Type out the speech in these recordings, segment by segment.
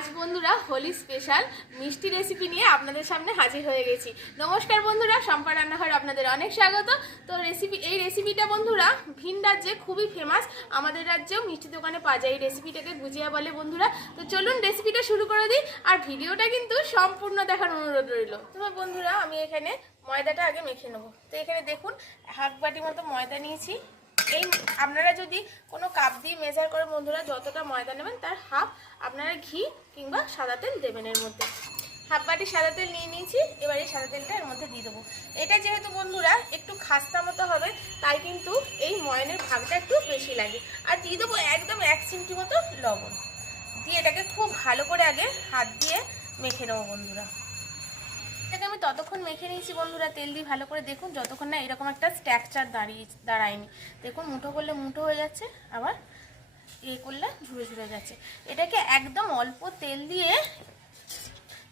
আজ বন্ধুরা হোলি স্পেশাল মিষ্টি রেসিপি নিয়ে আপনাদের সামনে হাজির হয়ে গেছি। নমস্কার বন্ধুরা, সম্পা রান্নাঘর আপনাদের অনেক স্বাগত। তো রেসিপি এই রেসিপিটা বন্ধুরা ভিন রাজ্যে খুবই ফেমাস আমাদের রাজ্যেও মিষ্টি দোকানে পাওয়া যায়। এই রেসিপিটাকে গুজিয়া বলে বন্ধুরা। তো চলুন রেসিপিটা শুরু করে দিই। আর ভিডিওটা কিন্তু সম্পূর্ণ দেখার অনুরোধ রইল। তোমার বন্ধুরা, আমি এখানে ময়দাটা আগে মেখে নেব। তো এখানে দেখুন, হাফ বাটি মতো ময়দা নিয়েছি। এই আপনারা যদি কোনো কাপ দিয়ে মেজার করে বন্ধুরা যতটা ময়দা নেবেন, তার হাফ আপনারা ঘি কিংবা সাদা তেল দেবেন এর মধ্যে। হাফ বাটি সাদা তেল নিয়ে নিয়েছি, এবার এই সাদা তেলটা এর মধ্যে দিয়ে দেবো। এটা যেহেতু বন্ধুরা একটু খাস্তা মতো হবে, তাই কিন্তু এই ময়নের ভাগটা একটু বেশি লাগে। আর দিয়ে দেবো একদম এক চিমটি মতো লবণ। দিয়ে এটাকে খুব ভালো করে আগে হাত দিয়ে মেখে নেব বন্ধুরা। এটাকে আমি ততক্ষণ মেখে নিয়েছি বন্ধুরা, তেল দিয়ে ভালো করে দেখুন, যতক্ষণ না এরকম একটা স্ট্রাকচার দাঁড়িয়ে, দাঁড়ায়নি। দেখুন, মুঠো করলে মুঠো হয়ে যাচ্ছে, আবার এ করলে ঝুড়ে ঝুড়ে যাচ্ছে। এটাকে একদম অল্প তেল দিয়ে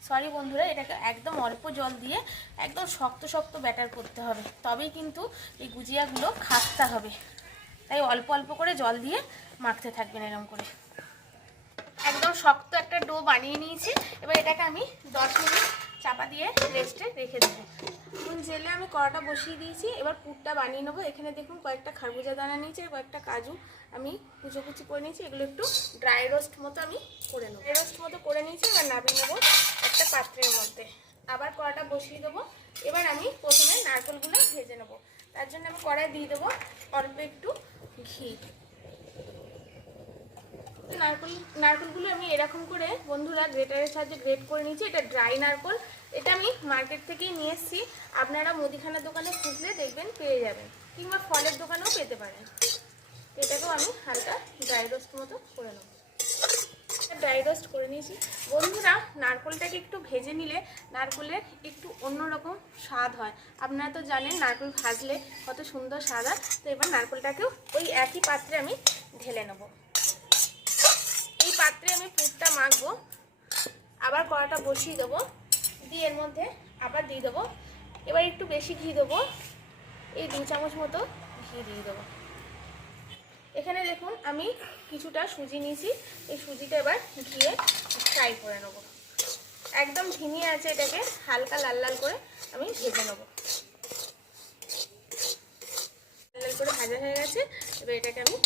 সরি বন্ধুরা, এটাকে একদম অল্প জল দিয়ে একদম শক্ত শক্ত ব্যাটার করতে হবে। তবেই কিন্তু এই গুজিয়াগুলো খাস্তা হবে। তাই অল্প অল্প করে জল দিয়ে মাখতে থাকবেন এরকম করে। একদম শক্ত একটা ডো বানিয়ে নিয়েছি। এবার এটাকে আমি দশ মিনিট চাপা দিয়ে রেস্টে রেখে দেবো। এখন জেলে আমি কড়াটা বসিয়ে দিয়েছি, এবার পুরটা বানিয়ে নেব। এখানে দেখুন কয়েকটা খারবুজা দানা নিয়েছি আর কয়েকটা কাজু আমি কুচো কুচি করে নিয়েছি। এগুলো একটু ড্রাই রোস্ট মতো আমি করে নেব। ড্রাই রোস্ট মতো করে নিয়েছি, এবার নামিয়ে নেব একটা পাত্রের মধ্যে। আবার কড়াটা বসিয়ে দেবো। এবার আমি প্রথমে নারকেলগুলো ভেজে নেব। তার জন্য আমি কড়াই দিয়ে দেবো অল্প একটু ঘি নারকেল নারকেলগুলো আমি এরকম করে বন্ধুরা গ্রেটারের সাহায্যে গ্রেট করে নিয়েছি। এটা ড্রাই নারকেল। এটা আমি মার্কেট থেকেই নিয়ে এসেছি। আপনারা মুদিখানার দোকানে খুঁজলে দেখবেন পেয়ে যাবেন, কিংবা ফলের দোকানেও পেতে পারেন। এটাকেও আমি হালকা ড্রাই রোস্ট মতো করে নেব। ড্রাই রোস্ট করে নিয়েছি। বন্ধুরা, নারকেলটাকে একটু ভেজে নিলে নারকেলের একটু অন্যরকম স্বাদ হয়। আপনারা তো জানেন নারকেল ভাজলে কত সুন্দর স্বাদ হয়। তো এবার নারকেলটাকেও ওই একই পাত্রে আমি ঢেলে নেব। পাত্রে আমি পুরটা মাখবো। আবার কড়াটা বসিয়ে দেবো। দিয়ে এর মধ্যে আবার দিয়ে দেবো। এবার একটু বেশি ঘি দেবো। এই দু চামচ মতো ঘি দিয়ে দেবো। এখানে দেখুন আমি কিছুটা সুজি নিয়েছি। এই সুজিটা এবার ঘিয়ে ফ্রাই করে নেব। একদম ঝিমিয়ে আছে এটাকে, হালকা লাল লাল করে আমি ভেজে নেব। লাল করে ভাজা হয়ে গেছে। এবার এটাকে আমি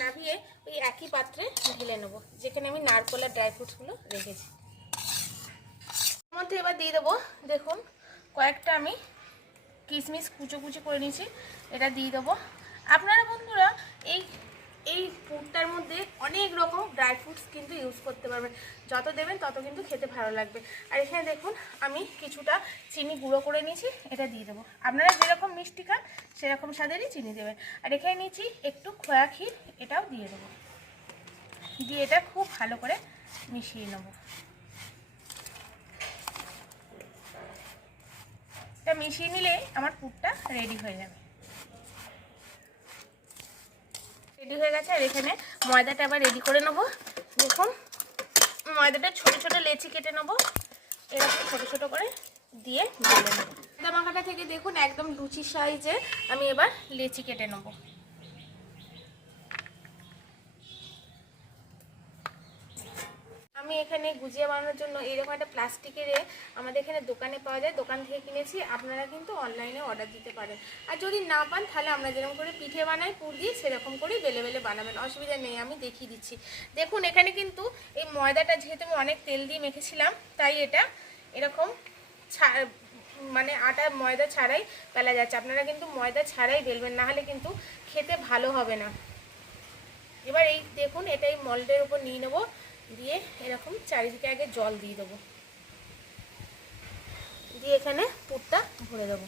নামিয়ে ওই একই পাত্রে ঢেলে নেব। যেখানে আমি নারকোল আর ড্রাই ফ্রুটসগুলো রেখেছি। এর মধ্যে এবার দিয়ে দেবো, দেখুন, কয়েকটা আমি কিশমিশ কুচো কুচো করে নিয়েছি, এটা দিয়ে দেবো। আপনারা বন্ধুরা, এই এই ফুডটার মধ্যে অনেক রকম ড্রাই ফ্রুটস কিন্তু ইউজ করতে পারবেন যত দেবেন তত কিন্তু খেতে ভালো লাগবে। আর এখানে দেখুন, আমি কিছুটা চিনি গুঁড়ো করে নিয়েছি, এটা দিয়ে দেবো। আপনারা যেরকম মিষ্টি খান, সেরকম স্বাদেরই চিনি দেবেন। আর এখানে নিয়েছি একটু খোয়া ক্ষীর, এটাও দিয়ে দেবো। দিয়ে এটা খুব ভালো করে মিশিয়ে নেব। এটা মিশিয়ে নিলে আমার পুরটা রেডি হয়ে যাবে। রেডি হয়ে গেছে, আর এখানে ময়দাটা আবার রেডি করে নেব। দেখুন, ময়দাটা ছোট ছোট লেচি কেটে নেব। এরকম ছোট ছোট করে দিয়ে বেলে নেব। মাখাটা থেকে দেখুন একদম লুচি সাইজে আমি এবার লেচি কেটে নেব। আমি এখানে গুজিয়া বানানোর জন্য এরকম একটা প্লাস্টিকের আমাদের এখানে দোকানে পাওয়া যায়। দোকান থেকে কিনেছি, আপনারা কিন্তু অনলাইনে অর্ডার দিতে পারেন। আর যদি না পান, তাহলে আমরা যেরকম করে পিঠে বানাই, পুর দিয়ে সেরকম করেই বেলে বেলে বানাবেন। অসুবিধা নেই, আমি দেখিয়ে দিচ্ছি। দেখুন, এখানে কিন্তু এই ময়দাটা, যেহেতু আমি অনেক তেল দিয়ে মেখেছিলাম, তাই এটা এরকম মানে আটা, ময়দা ছাড়াই বেলা যাচ্ছে। আপনারা কিন্তু ময়দা ছাড়াই বেলবেন, না হলে কিন্তু খেতে ভালো হবে না। এবার এই দেখুন, এটা এই মল্ডের উপর নিয়ে নেব। দিয়ে এরকম চারিদিকে আগে জল দিয়ে দেবো। দিয়ে এখানে পুরটা ভরে দেবো।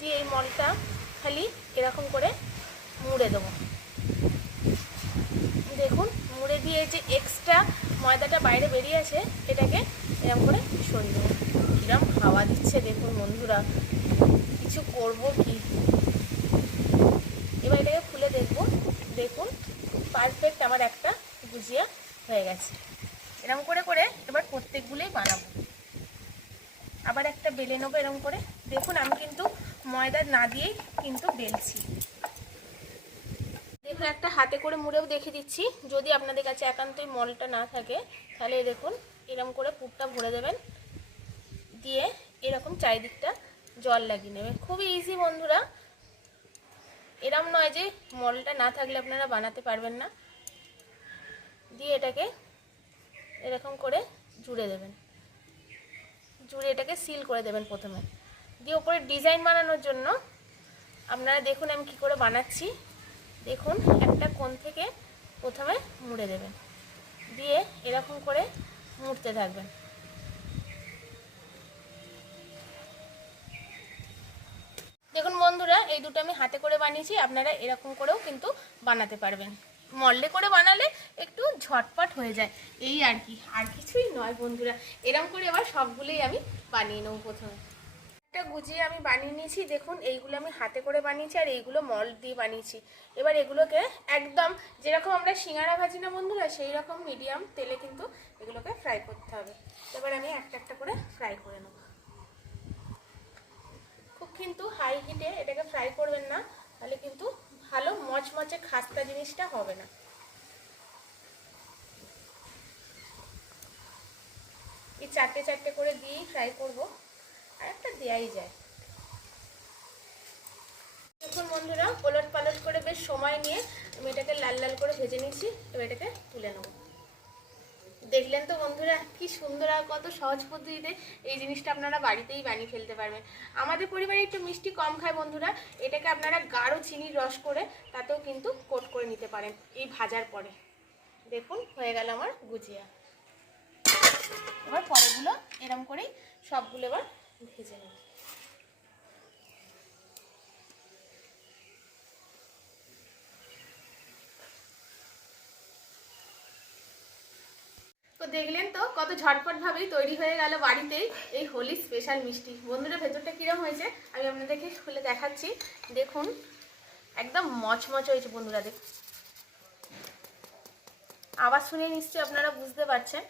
দিয়ে এই মলটা খালি এরকম করে মুড়ে দেবো। দেখুন, মুড়ে দিয়ে যে এক্সট্রা ময়দাটা বাইরে বেরিয়ে আছে এটাকে এরকম করে সরিয়ে দেবো। কিরম হাওয়া দিচ্ছে দেখুন বন্ধুরা। কিছু করব কি? এবার এটাকে খুলে দেখব। দেখুন পারফেক্ট আমার একটা গুজিয়া হয়ে গেছে। এরকম করে করে এবার প্রত্যেকগুলোই বানাবো। আবার একটা বেলে নেব এরকম করে। দেখুন, আমি কিন্তু ময়দা না দিয়েই কিন্তু বেলছি। দেখুন, একটা হাতে করে মুড়েও দেখে দিচ্ছি। যদি আপনাদের কাছে একান্তই মলটা না থাকে, তাহলে দেখুন এরকম করে পুরটা ভরে দেবেন। দিয়ে এরকম চারিদিকটা জল লাগিয়ে নেবেন খুবই ইজি বন্ধুরা। এরম নয় যে মলটা না থাকলে আপনারা বানাতে পারবেন না। দিয়ে এটাকে এরকম করে জুড়ে দেবেন। জুড়ে এটাকে সিল করে দেবেন প্রথমে। দিয়ে ওপরে ডিজাইন বানানোর জন্য আপনারা দেখুন আমি কি করে বানাচ্ছি। দেখুন, একটা কোণ থেকে প্রথমে মুড়ে দেবেন। দিয়ে এরকম করে মুড়তে থাকবেন। এই দুটো আমি হাতে করে বানিয়েছি, আপনারা এরকম করেও কিন্তু বানাতে পারবেন। মল্ডে করে বানালে একটু ঝটপট হয়ে যায়। এই আর কি, আর কিছুই নয় বন্ধুরা। এরকম করে এবার সবগুলোই আমি বানিয়ে নেব প্রথমে। একটা গুজিয়ে আমি বানিয়ে নিয়েছি, দেখুন, এইগুলো আমি হাতে করে বানিয়েছি আর এইগুলো মল দিয়ে বানিয়েছি। এবার এগুলোকে একদম যেরকম আমরা সিঙ্গারা ভাজি না বন্ধুরা, সেই রকম মিডিয়াম তেলে কিন্তু এগুলোকে ফ্রাই করতে হবে। এবার আমি একটা একটা করে ফ্রাই করে নেব। কিন্তু হাই হিটে এটাকে ফ্রাই করবেন না, তাহলে কিন্তু ভালো মচমচে খাস্তা জিনিসটা হবে না। এই চারটে চারটে করে দিয়েই ফ্রাই করব, আর একটা দেয়াই যায়। দেখুন বন্ধুরা পলট পালট করে বেশ সময় নিয়ে আমি এটাকে লাল লাল করে ভেজে নিচ্ছি এবার এটাকে তুলে নেব। দেখলেন তো বন্ধুরা, কি সুন্দর আর কত সহজ পদ্ধতিতে এই জিনিসটা আপনারা বাড়িতেই বানিয়ে ফেলতে পারবেন। আমাদের পরিবারে একটু মিষ্টি কম খায় বন্ধুরা, এটাকে আপনারা গাঢ় চিনির রস করে তাতেও কিন্তু কোট করে নিতে পারেন এই ভাজার পরে। দেখুন, হয়ে গেল আমার গুজিয়া। এবার পরেগুলো এরম করেই সবগুলো এবার ভেজে নেব। দেখলেন তো, কত ঝটপট ভাবেই তৈরি হয়ে গেল বাড়িতেই এই হোলি স্পেশাল মিষ্টি। বন্ধুরা, ভেতরটা কিরম হয়েছে আমি আপনাদেরকে খুলে দেখাচ্ছি। দেখুন, একদম মচমচ হয়েছে বন্ধুরা দেখুন আবার শুনে নিশ্চয়ই আপনারা বুঝতে পারছেন।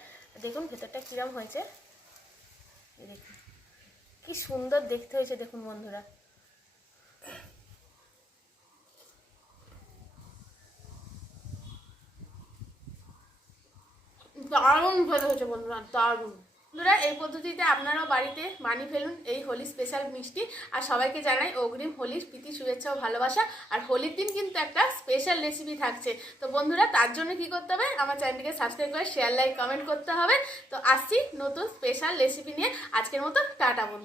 দেখুন, ভেতরটা কিরম হয়েছে। দেখুন, কি সুন্দর দেখতে হয়েছে, দেখুন বন্ধুরা। ভালো হয়েছে বন্ধুরা, দারুণ। বন্ধুরা, এই পদ্ধতিতে আপনারাও বাড়িতে মানি ফেলুন এই হোলি স্পেশাল মিষ্টি। আর সবাইকে জানাই অগ্রিম হোলির প্রীতি, শুভেচ্ছা ও ভালোবাসা। আর হোলির দিন কিন্তু একটা স্পেশাল রেসিপি থাকছে। তো বন্ধুরা, তার জন্য কি করতে হবে? আমার চ্যানেলটিকে সাবস্ক্রাইব করে শেয়ার লাইক কমেন্ট করতে হবে। তো আসছি নতুন স্পেশাল রেসিপি নিয়ে। আজকের মতো টাটা বন্ধু।